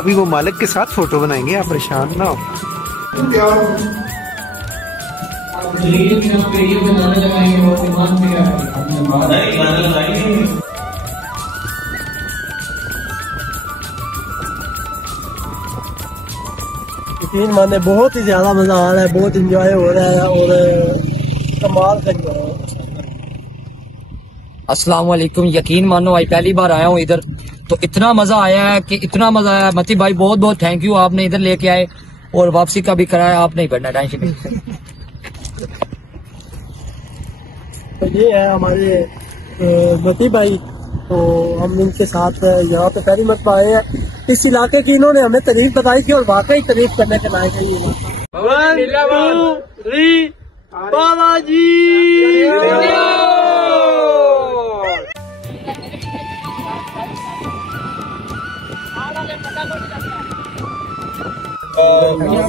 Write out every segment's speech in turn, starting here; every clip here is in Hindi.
अभी वो मालिक के साथ फोटो बनाएंगे, आप परेशान ना हो। यकीन माने बहुत ही ज्यादा मजा आ रहा है, बहुत इंजॉय हो रहा है और कमाल का इंजॉय है। अस्सलाम वालेकुम। यकीन मानो आज पहली बार आया हूँ इधर, तो इतना मजा आया है कि इतना मजा आया। मती भाई बहुत बहुत थैंक यू, आपने इधर लेके आए और वापसी का भी कराया, आप नहीं पड़ना टेंशन नहीं। तो ये है हमारे मती भाई, तो हम इनके साथ यहाँ पे पहली मरतबा आए हैं। इस इलाके की इन्होंने हमें तारीफ बताई थी और वाकई तारीफ करने के लायक है ये बाबाजी।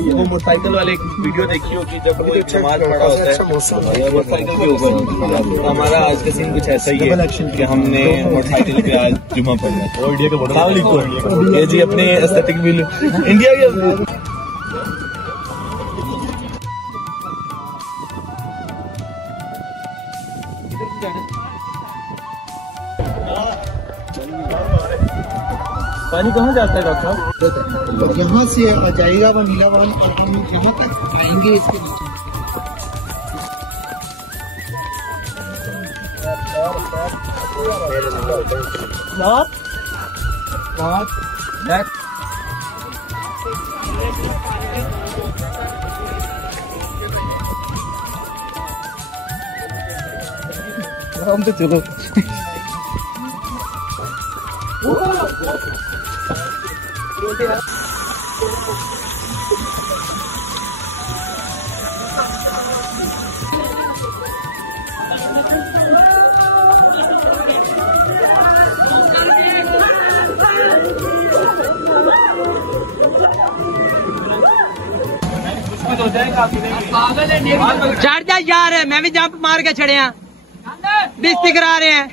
वो मोटरसाइकिल वाले एक वीडियो देखी होगी जब वो एक नमाज पढ़ा होता है मोटरसाइकिल के ऊपर। हमारा आज का सीन कुछ ऐसा ही है कि हमने मोटरसाइकिल पे आज जुम्मा पढ़ना है। ये जी अपने एस्थेटिक भी इंडिया के पानी कहाँ जाता है डॉक्टर साहब? यहाँ से जाएगा वो नीला वाहन और हम यहाँ तक आएंगे इसके नीचे। हम तो चलो चढ़ जा यार, मैं भी जंप मार के चढ़िया, बिस्ती करा रहे हैं।